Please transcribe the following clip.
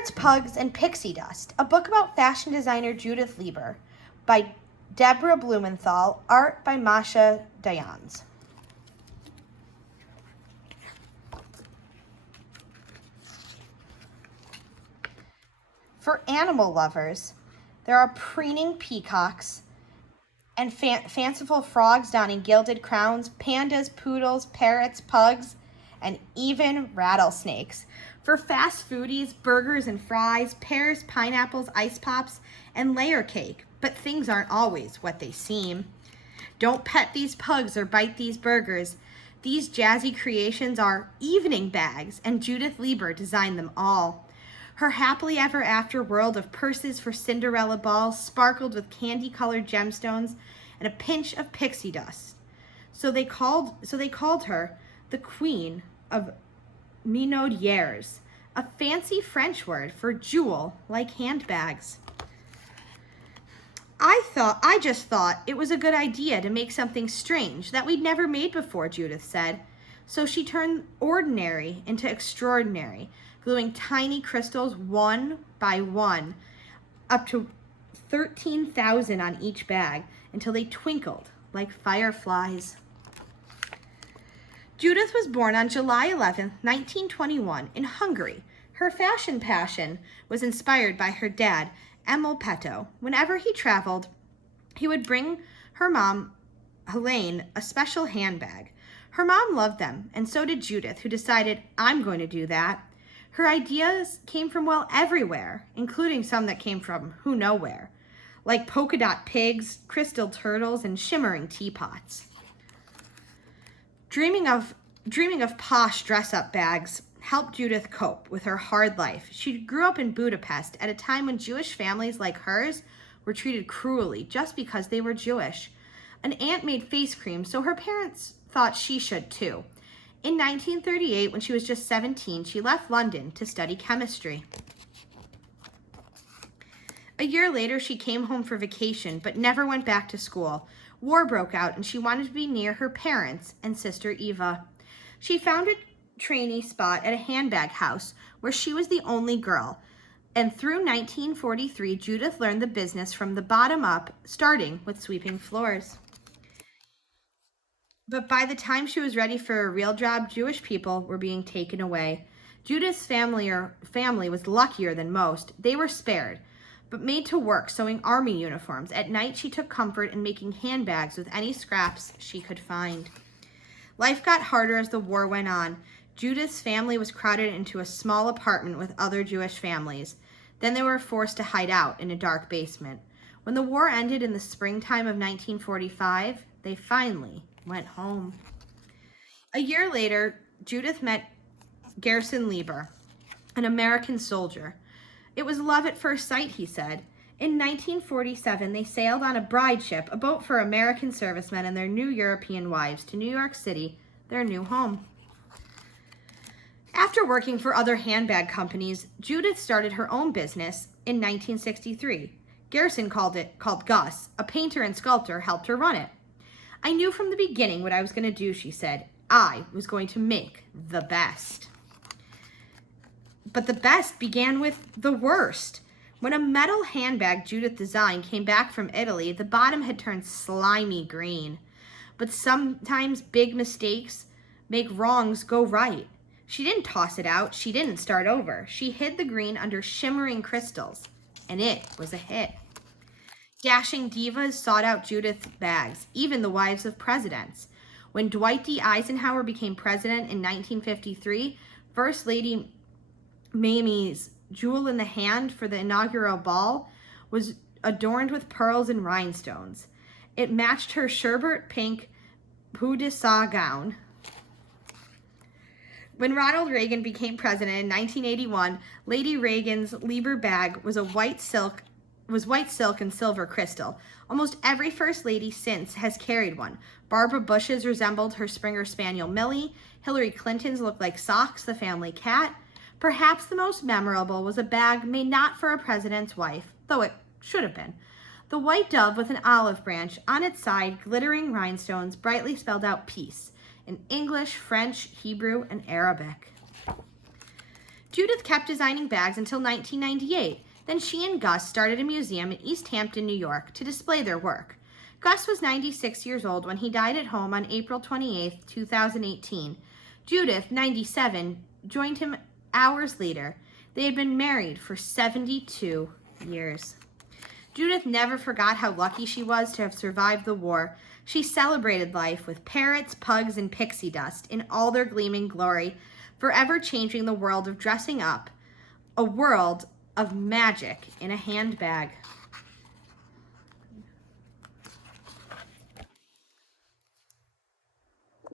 Parrots, Pugs, and Pixie Dust, a book about fashion designer Judith Leiber by Deborah Blumenthal, art by Masha Dayans. For animal lovers, there are preening peacocks and fanciful frogs donning gilded crowns, pandas, poodles, parrots, pugs, and even rattlesnakes. For fast foodies, burgers and fries, pears, pineapples, ice pops, and layer cake. But things aren't always what they seem. Don't pet these pugs or bite these burgers. These jazzy creations are evening bags, and Judith Leiber designed them all. Her happily ever after world of purses for Cinderella balls sparkled with candy-colored gemstones and a pinch of pixie dust. So they called her the Queen of Minaudières, a fancy French word for jewel like handbags. I just thought it was a good idea to make something strange that we'd never made before, Judith said. So she turned ordinary into extraordinary, gluing tiny crystals one by one, up to 13,000 on each bag, until they twinkled like fireflies. Judith was born on July 11, 1921, in Hungary. Her fashion passion was inspired by her dad, Emil Petto. Whenever he traveled, he would bring her mom, Helene, a special handbag. Her mom loved them, and so did Judith, who decided, I'm going to do that. Her ideas came from, well, everywhere, including some that came from who know where, like polka dot pigs, crystal turtles, and shimmering teapots. Dreaming of posh dress-up bags helped Judith cope with her hard life. She grew up in Budapest at a time when Jewish families like hers were treated cruelly just because they were Jewish. An aunt made face cream, so her parents thought she should too. In 1938, when she was just 17, she left London to study chemistry. A year later, she came home for vacation, but never went back to school. War broke out, and she wanted to be near her parents and sister Eva. She found a trainee spot at a handbag house where she was the only girl. And through 1943, Judith learned the business from the bottom up, starting with sweeping floors. But by the time she was ready for a real job, Jewish people were being taken away. Judith's family was luckier than most. They were spared, but made to work sewing army uniforms. At night, she took comfort in making handbags with any scraps she could find. Life got harder as the war went on. Judith's family was crowded into a small apartment with other Jewish families. Then they were forced to hide out in a dark basement. When the war ended in the springtime of 1945, they finally went home. A year later, Judith met Gerson Leiber, an American soldier. It was love at first sight, he said. In 1947, they sailed on a bride ship, a boat for American servicemen and their new European wives, to New York City, their new home. After working for other handbag companies, Judith started her own business in 1963. Gerson called Gus, a painter and sculptor, helped her run it. I knew from the beginning what I was going to do, she said. I was going to make the best. But the best began with the worst. When a metal handbag Judith designed came back from Italy, the bottom had turned slimy green. But sometimes big mistakes make wrongs go right. She didn't toss it out. She didn't start over. She hid the green under shimmering crystals, and it was a hit. Dashing divas sought out Judith's bags, even the wives of presidents. When Dwight D. Eisenhower became president in 1953, First Lady Mamie's jewel in the hand for the inaugural ball was adorned with pearls and rhinestones. It matched her sherbet pink peau de soie gown. When Ronald Reagan became president in 1981, Lady Reagan's Leiber bag was white silk and silver crystal. Almost every First Lady since has carried one. Barbara Bush's resembled her Springer Spaniel Millie. Hillary Clinton's looked like Socks, the family cat. Perhaps the most memorable was a bag made not for a president's wife, though it should have been. The white dove with an olive branch, on its side glittering rhinestones brightly spelled out peace in English, French, Hebrew, and Arabic. Judith kept designing bags until 1998. Then she and Gus started a museum in East Hampton, New York, to display their work. Gus was 96 years old when he died at home on April 28, 2018. Judith, 97, joined him hours later. They had been married for 72 years. Judith never forgot how lucky she was to have survived the war. She celebrated life with parrots, pugs, and pixie dust in all their gleaming glory, forever changing the world of dressing up, a world of magic in a handbag.